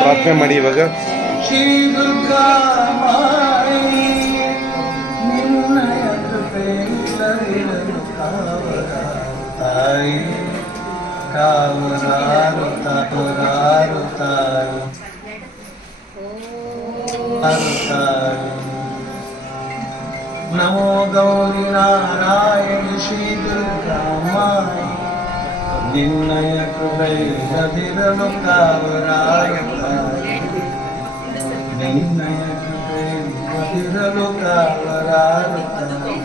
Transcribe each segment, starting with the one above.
ಪ್ರಾರ್ಥನೆ ಮಾಡಿ ಇವಾಗ. ಶ್ರೀ ದುರ್ಗಾ ಮಾಯಿ ನಿನ್ನಯ ಕೃಪೆಯಿಲ್ಲದಿರಲು ತಾಯಿ ಕಾವರಾರು ತಾಯಿ ನಮೋ ಗೌರಿ ನಾರಾಯಣಿ ಶ್ರೀ ದುರ್ಗಾ ಮಾಯಿ ನಿನ್ನಯ ಕೃಪೆಯಿಲ್ಲದಿರಲು ಕಾವರಾರುತ್ತಾಯಿ ನಿನ್ನಯ ಕೃಪೆಯಿಲ್ಲದಿರಲು ಕಾವರಾರುತ್ತಾಯಿ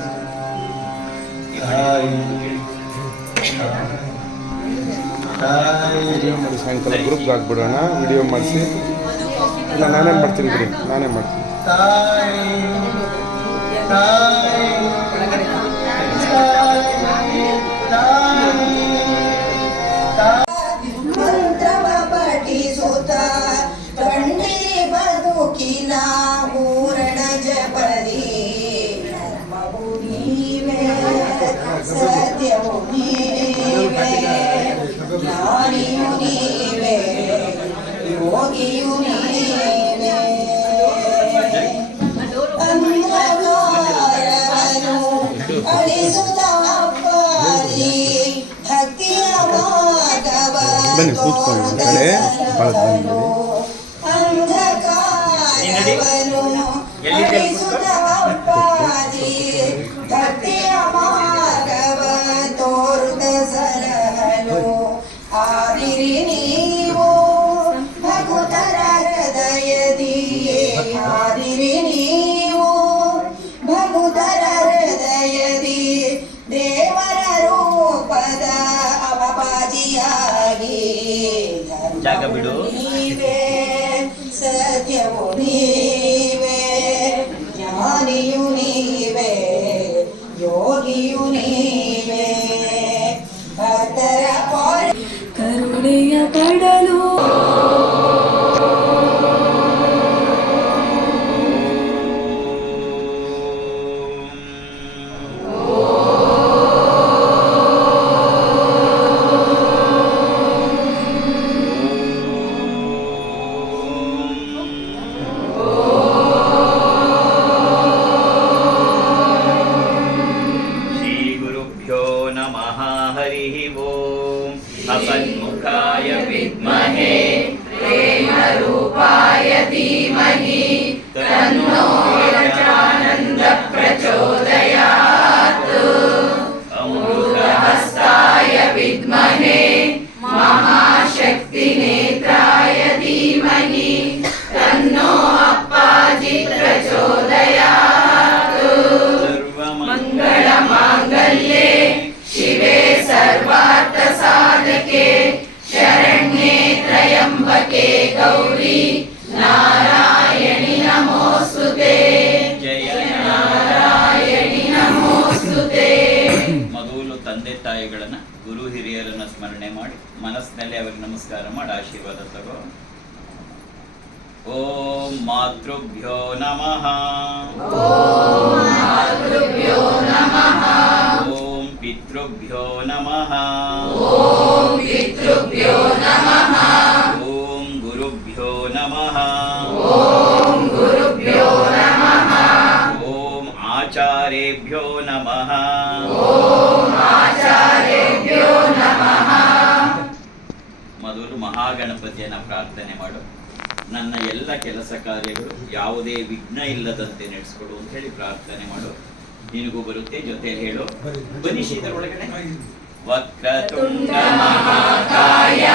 ವಿಡಿಯೋ ಮಾಡಿ ಸಾಯಂಕಾಲ ಗ್ರೂಪ್ಗೆ ಹಾಕ್ಬಿಡೋಣ. ವಿಡಿಯೋ ಮಾಡಿಸಿ ಇಲ್ಲ ನಾನೇ ಮಾಡ್ತೀನಿ ಬಿಡಿ, ನಾನೇ ಮಾಡ್ತೀನಿ. ಮಂತ್ರವ ಪಠಿಸುತ್ತ ಕಂಡಿರಿ ಬದುಕಿನ ಪೂರ್ಣ ಜಪದಿ ಧರ್ಮವು ನೀವೇ ಸತ್ಯವು ನೀವೇ ಜ್ಞಾನಿಯು ನೀವೇ ಯೋಗಿಯು ನೀವೇ ಅಂಧಕಾರವನ್ನು ಅಳಿಸುತ್ತ ಅಪ್ಪಾದಿ ಭಕ್ತಿಯ ಬನ್ನಿ ಕೂತ್ಕೊಂಡು ಕಡೆ ಭಾಳ ಅಂಧಕಾರವನ್ನು ಅಳಿಸುತ್ತ ಅಪ್ಪಾದಿ ಭಕ್ತಿಯ ಮಾರ್ಗವ ತೋರುತ್ತ ಸಲಹಲು ಆದಿರಿ ನೀವು ಭಕ್ತರ ಹೃದಯದಿ ಆದಿರಿ ನೀವು ಭಕ್ತರ ಹೃದಯದಿ ದೇವರ ರೂಪದ ಅವಪಾಜಿಯಾಗಿ ಜಾಗ ಬಿಡು ನೀವೇ ಸತ್ಯವು ನೀವೇ, ಜ್ಞಾನಿಯು ನೀವೇ, ಯೋಗಿಯು ನೀವೇ, ಭಕ್ತರ ಕರುಣೆಯ ಪಡಲು असन्मुखाय विद्महे प्रेमरूपाय धीमहि तन्नो गजानन्दः प्रचोदयात्। अमृतहस्ताय विद्महे महाशक्तिनेत्राय धीमहि तन्नो अप्पाजि प्रचोदयात्। सर्वमङ्गलमाङ्गल्ये शिवे सर्वार्थसाधके शरण्ये त्र्यम्बके गौरी नारायणि नमोस्तुते। जय नारायणि नमोस्तुते। ಮಗುಲು ತಂದೆ ತಾಯಿಗಳನ್ನ ಗುರು ಹಿರಿಯರನ್ನ ಸ್ಮರಣೆ ಮಾಡಿ ಮನಸ್ಸಿನಲ್ಲಿ ಅವರಿಗೆ ನಮಸ್ಕಾರ ಮಾಡಿ ಆಶೀರ್ವಾದ ತಗೋ. ಓಂ ಮಾತೃಭ್ಯೋ ನಮಃ. ಓಂ ಮಾತೃಭ್ಯೋ ನಮಃ. ಓಂ ಪಿತೃಭ್ಯೋ ನಮಃ. ಓಂ ಪಿತೃಭ್ಯೋ ನಮಃ. ಓಂ ಗುರುಭ್ಯೋ ನಮಃ. ಓಂ ಗುರುಭ್ಯೋ ನಮಃ. ಓಂ ಆಚಾರ್ಯೇಭ್ಯೋ ನಮಃ. ಓಂ ಆಚಾರ್ಯೇಭ್ಯೋ ನಮಃ. ಮೊದಲು ಮಹಾಗಣಪತಿಯನ್ನ ಪ್ರಾರ್ಥನೆ ಮಾಡು. ನನ್ನ ಎಲ್ಲ ಕೆಲಸ ಕಾರ್ಯಗಳು ಯಾವುದೇ ವಿಘ್ನ ಇಲ್ಲದಂತೆ ನಡೆಸ್ಕೊಡು ಅಂತ ಹೇಳಿ ಪ್ರಾರ್ಥನೆ ಮಾಡು. ನಿನಗೂ ಬರುತ್ತೆ, ಜೊತೆ ಹೇಳು. ಬನ್ನಿ ಶೀತರೊಳಗಡೆ. ವಕ್ರತುಂಡ ಮಹಾಕಾಯ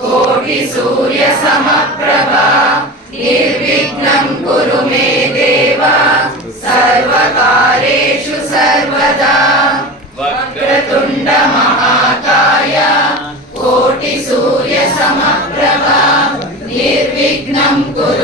ಕೋಟಿ ಸೂರ್ಯ ಸಮಪ್ರಭ ನಿರ್ವಿಘ್ನಂ ಕುರು ಮೇ ದೇವ ಸರ್ವಕಾರ್ಯೇಷು ಸರ್ವದಾ. ವಕ್ರತುಂಡ ಮಹಾಕಾಯ ಕೋಟಿ ಸೂರ್ಯ ಸಮಪ್ರಭ ನಿರ್ವಿಘ್ನಂ ಕುರು